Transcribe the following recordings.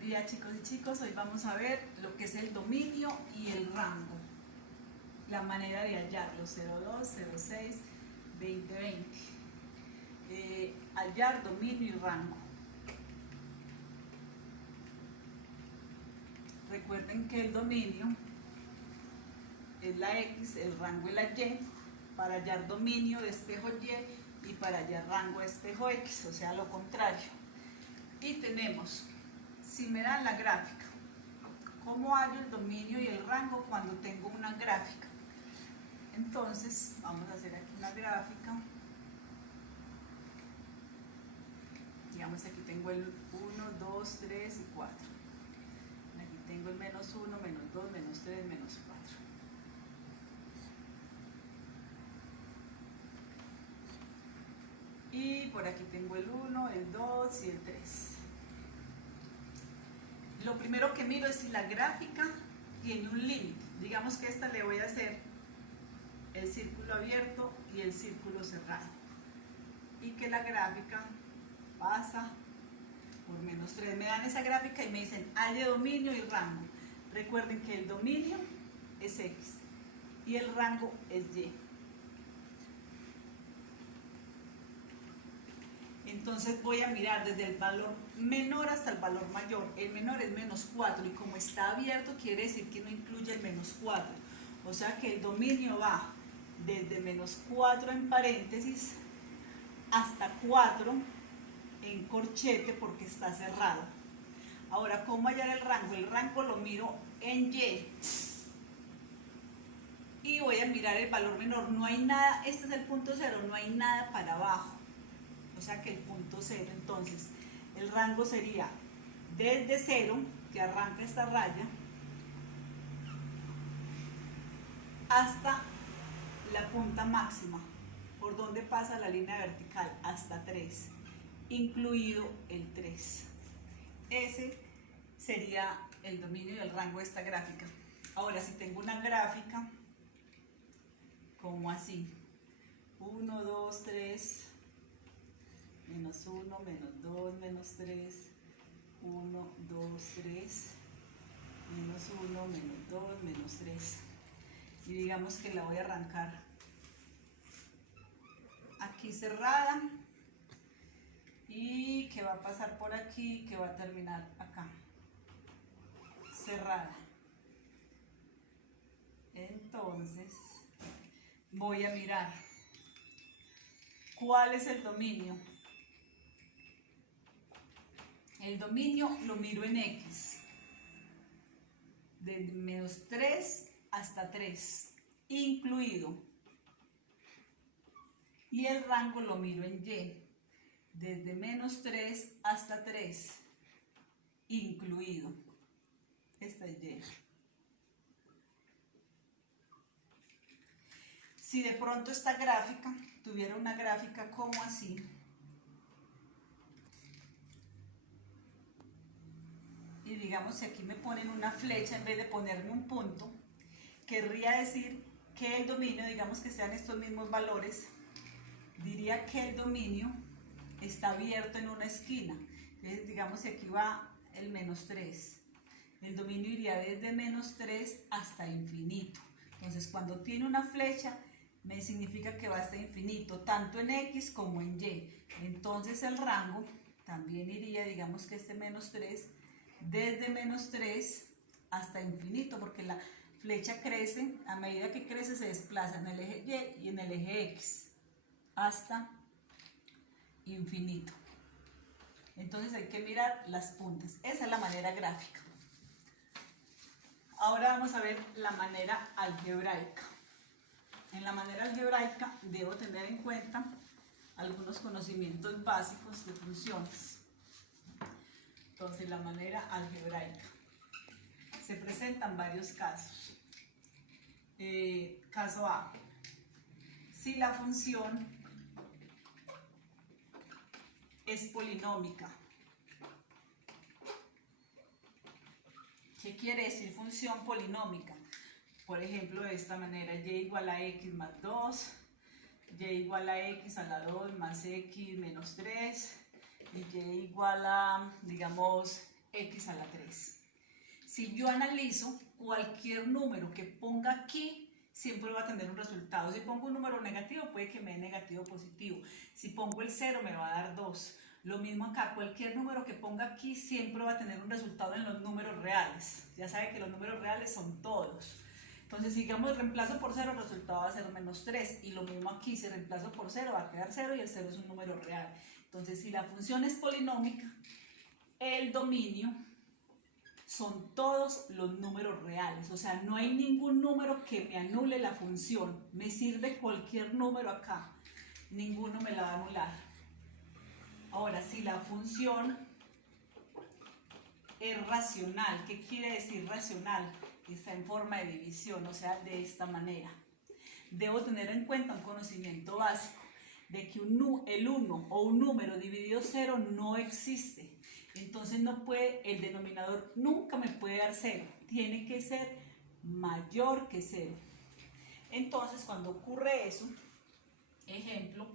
Buen día, chicos y chicas. Hoy vamos a ver lo que es el dominio y el rango. La manera de hallarlo, 02, 06, 2020. Hallar dominio y rango. Recuerden que el dominio es la X, el rango es la Y. Para hallar dominio de espejo Y y para hallar rango de espejo X, o sea, lo contrario. Y tenemos, si me dan la gráfica, ¿cómo hallo el dominio y el rango cuando tengo una gráfica? Entonces, vamos a hacer aquí una gráfica. Digamos, aquí tengo el 1, 2, 3 y 4. Aquí tengo el menos 1, menos 2, menos 3, menos 4. Y por aquí tengo el 1, el 2 y el 3. Lo primero que miro es si la gráfica tiene un límite. Digamos que esta le voy a hacer el círculo abierto y el círculo cerrado. Y que la gráfica pasa por menos 3. Me dan esa gráfica y me dicen, halle dominio y rango. Recuerden que el dominio es X y el rango es Y. Entonces voy a mirar desde el valor menor hasta el valor mayor. El menor es menos 4 y como está abierto quiere decir que no incluye el menos 4. O sea que el dominio va desde menos 4 en paréntesis hasta 4 en corchete porque está cerrado. Ahora, ¿cómo hallar el rango? El rango lo miro en Y. Y voy a mirar el valor menor. No hay nada, este es el punto 0, no hay nada para abajo. O sea que el punto 0, entonces el rango sería desde 0, que arranca esta raya, hasta la punta máxima, por donde pasa la línea vertical, hasta 3, incluido el 3. Ese sería el dominio y el rango de esta gráfica. Ahora, si tengo una gráfica como así, 1, 2, 3, menos 1, menos 2, menos 3, 1, 2, 3, menos 1, menos 2, menos 3. Y digamos que la voy a arrancar aquí cerrada y que va a pasar por aquí, que va a terminar acá, cerrada. Entonces, voy a mirar cuál es el dominio. El dominio lo miro en X, de menos 3 hasta 3, incluido. Y el rango lo miro en Y, desde menos 3 hasta 3, incluido. Esta es Y. Si de pronto esta gráfica tuviera una gráfica como así, y digamos si aquí me ponen una flecha en vez de ponerme un punto, querría decir que el dominio, digamos que sean estos mismos valores, diría que el dominio está abierto en una esquina. Entonces, digamos que aquí va el menos 3. El dominio iría desde menos 3 hasta infinito. Entonces, cuando tiene una flecha, me significa que va hasta infinito, tanto en X como en Y. Entonces, el rango también iría, digamos que este menos 3, desde menos 3 hasta infinito, porque la flecha crece, a medida que crece se desplaza en el eje Y y en el eje X hasta infinito. Entonces hay que mirar las puntas. Esa es la manera gráfica. Ahora vamos a ver la manera algebraica. En la manera algebraica debo tener en cuenta algunos conocimientos básicos de funciones. Entonces, la manera algebraica. Se presentan varios casos. Caso A. Si la función es polinómica. ¿Qué quiere decir función polinómica? Por ejemplo, de esta manera, y igual a x más 2, y igual a x a la 2 más x menos 3, y y igual a, digamos, x a la 3. Si yo analizo cualquier número que ponga aquí, siempre va a tener un resultado. Si pongo un número negativo, puede que me dé negativo o positivo. Si pongo el 0, me va a dar 2. Lo mismo acá, cualquier número que ponga aquí siempre va a tener un resultado en los números reales. Ya saben que los números reales son todos. Entonces, si digamos reemplazo por 0, el resultado va a ser menos 3. Y lo mismo aquí, si reemplazo por 0, va a quedar 0 y el 0 es un número real. Entonces, si la función es polinómica, el dominio son todos los números reales. O sea, no hay ningún número que me anule la función. Me sirve cualquier número acá. Ninguno me la va a anular. Ahora, si la función es racional, ¿qué quiere decir racional? Está en forma de división, o sea, de esta manera. Debo tener en cuenta un conocimiento básico de que el 1 o un número dividido 0 no existe. Entonces no puede, el denominador nunca me puede dar 0. Tiene que ser mayor que 0. Entonces, cuando ocurre eso, ejemplo,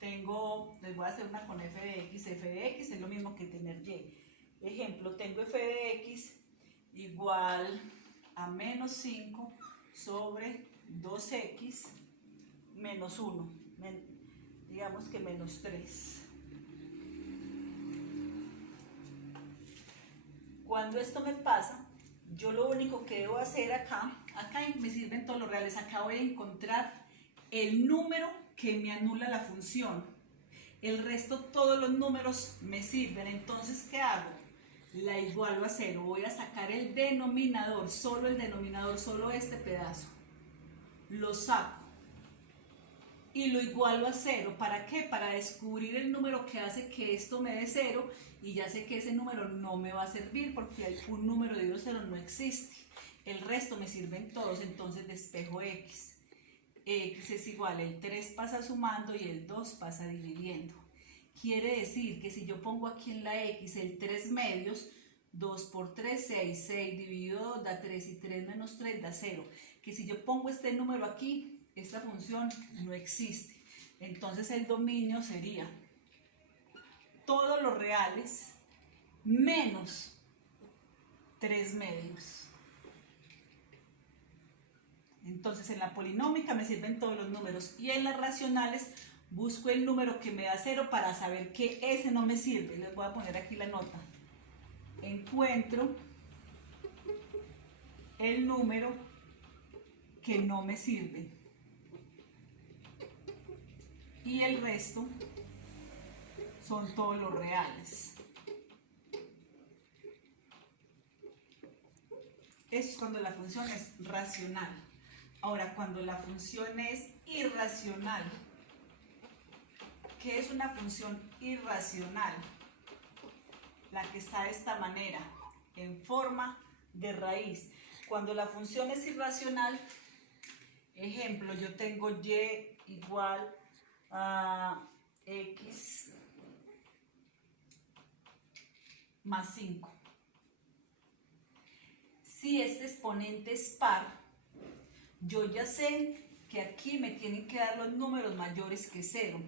les voy a hacer una con f de x. F de x es lo mismo que tener y. Ejemplo, tengo f de x igual a menos 5 sobre 2x menos 1, digamos que menos 3. Cuando esto me pasa, yo lo único que debo hacer acá me sirven todos los reales, acá voy a encontrar el número que me anula la función. El resto, todos los números me sirven. Entonces, ¿qué hago? La igualo a 0. Voy a sacar el denominador, solo este pedazo. Lo saco y lo igualo a 0. ¿Para qué? Para descubrir el número que hace que esto me dé 0, y ya sé que ese número no me va a servir porque un número dividido 0 no existe. El resto me sirven todos, entonces despejo x. X es igual, el 3 pasa sumando y el 2 pasa dividiendo. Quiere decir que si yo pongo aquí en la x el 3 medios, 2 por 3, 6, 6 dividido 2 da 3 y 3 menos 3 da 0. Que si yo pongo este número aquí, esta función no existe. Entonces el dominio sería todos los reales menos 3 medios. Entonces en la polinómica me sirven todos los números y en las racionales busco el número que me da 0 para saber que ese no me sirve. Les voy a poner aquí la nota. Encuentro el número que no me sirve y el resto son todos los reales. Eso es cuando la función es racional. Ahora, cuando la función es irracional, ¿qué es una función irracional? La que está de esta manera, en forma de raíz. Cuando la función es irracional, ejemplo, yo tengo y igual a x más 5. Si este exponente es par, yo ya sé que aquí me tienen que dar los números mayores que 0.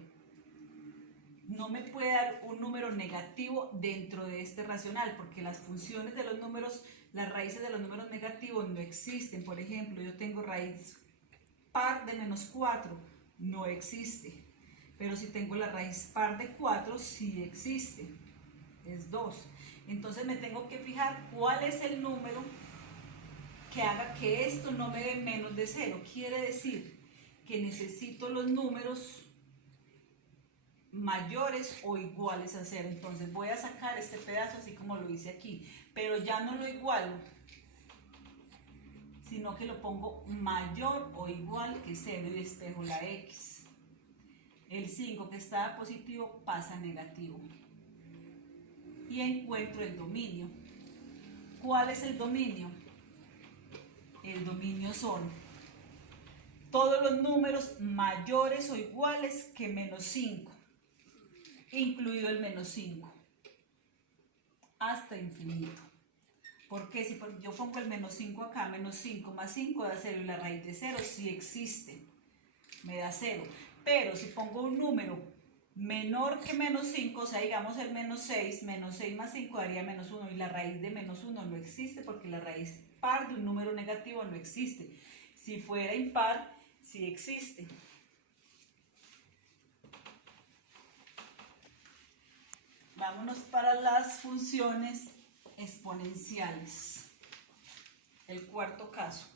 No me puede dar un número negativo dentro de este racional, porque las funciones de los números, las raíces de los números negativos no existen. Por ejemplo, yo tengo raíz par de menos 4, no existe. Pero si tengo la raíz par de 4, sí existe, es 2. Entonces me tengo que fijar cuál es el número que haga que esto no me dé menos de 0. Quiere decir que necesito los números mayores o iguales a 0. Entonces voy a sacar este pedazo así como lo hice aquí, pero ya no lo igualo, sino que lo pongo mayor o igual que 0 y despejo la x. El 5 que estaba positivo pasa a negativo y encuentro el dominio. ¿Cuál es el dominio? El dominio son todos los números mayores o iguales que menos 5, incluido el menos 5, hasta infinito. Porque si yo pongo el menos 5 acá, menos 5 más 5 da 0 y la raíz de 0 sí existe, me da 0. Pero si pongo un número menor que menos 5, o sea, digamos el menos 6 más 5 daría menos 1, y la raíz de menos 1 no existe porque la raíz par de un número negativo no existe. Si fuera impar, sí existe. Vámonos para las funciones exponenciales. El cuarto caso.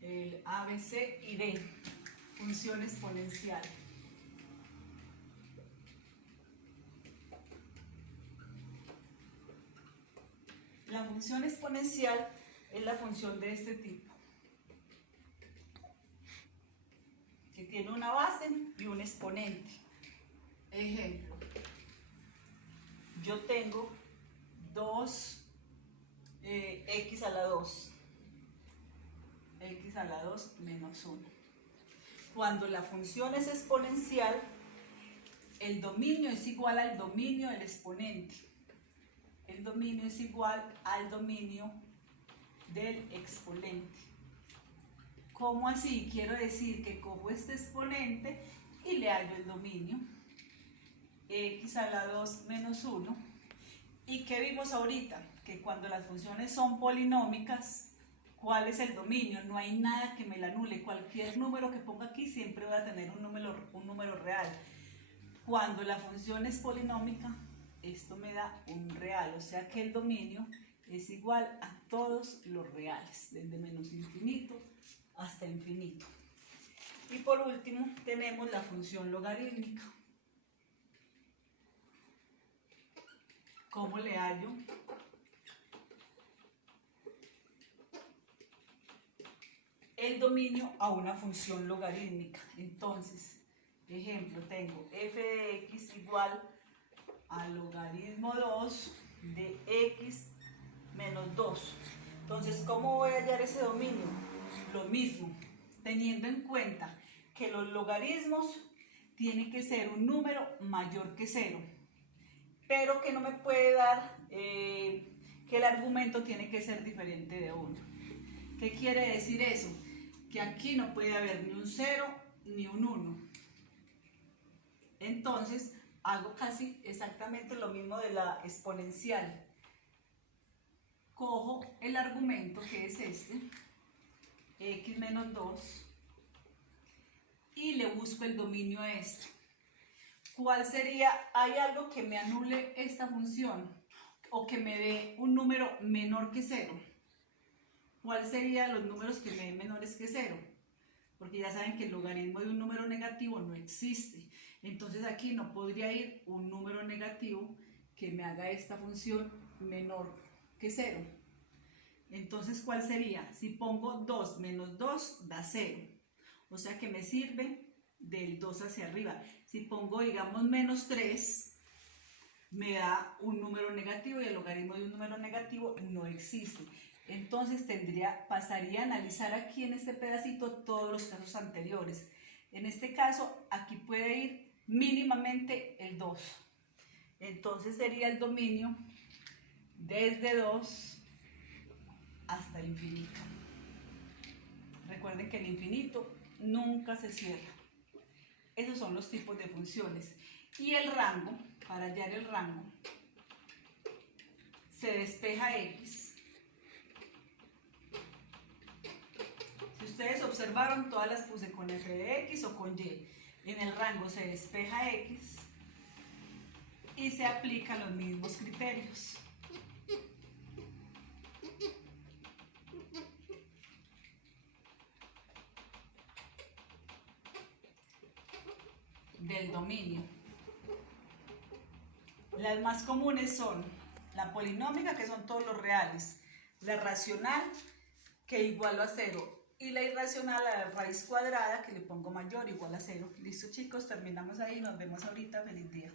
El A, B, C y D. Función exponencial. La función exponencial es la función de este tipo, que tiene una base y un exponente. Ejemplo, yo tengo 2x a la 2, x a la 2 menos 1. Cuando la función es exponencial, el dominio es igual al dominio del exponente. El dominio es igual al dominio del exponente. ¿Cómo así? Quiero decir que cojo este exponente y le hallo el dominio. X a la 2 menos 1. ¿Y qué vimos ahorita? Que cuando las funciones son polinómicas, ¿cuál es el dominio? No hay nada que me la anule. Cualquier número que ponga aquí siempre va a tener un número real. Cuando la función es polinómica, esto me da un real, o sea que el dominio es igual a todos los reales, desde menos infinito hasta infinito. Y por último tenemos la función logarítmica. ¿Cómo le hallo? El dominio a una función logarítmica. Entonces, ejemplo, tengo f de x igual a logaritmo 2 de x menos 2. Entonces, ¿cómo voy a hallar ese dominio? Lo mismo, teniendo en cuenta que los logaritmos tienen que ser un número mayor que 0, pero que no me puede dar que el argumento tiene que ser diferente de 1. ¿Qué quiere decir eso? Que aquí no puede haber ni un 0 ni un 1. Entonces, hago casi exactamente lo mismo de la exponencial. Cojo el argumento, que es este, x menos 2, y le busco el dominio a esto. ¿Cuál sería? ¿Hay algo que me anule esta función o que me dé un número menor que 0? ¿Cuál serían los números que me den menores que 0? Porque ya saben que el logaritmo de un número negativo no existe. Entonces aquí no podría ir un número negativo que me haga esta función menor que 0. Entonces, ¿cuál sería? Si pongo 2 menos 2 da 0. O sea que me sirve del 2 hacia arriba. Si pongo, digamos, menos 3, me da un número negativo y el logaritmo de un número negativo no existe. Entonces pasaría a analizar aquí en este pedacito todos los casos anteriores. En este caso, aquí puede ir mínimamente el 2. Entonces sería el dominio desde 2 hasta el infinito. Recuerden que el infinito nunca se cierra. Esos son los tipos de funciones. Y el rango, para hallar el rango, se despeja x. Si ustedes observaron, todas las puse con f de x o con y. En el rango se despeja x y se aplican los mismos criterios. Del dominio. Las más comunes son la polinómica, que son todos los reales, la racional, que igualo a 0, y la irracional a la raíz cuadrada, que le pongo mayor o igual a 0. Listo, chicos, terminamos ahí, nos vemos ahorita, feliz día.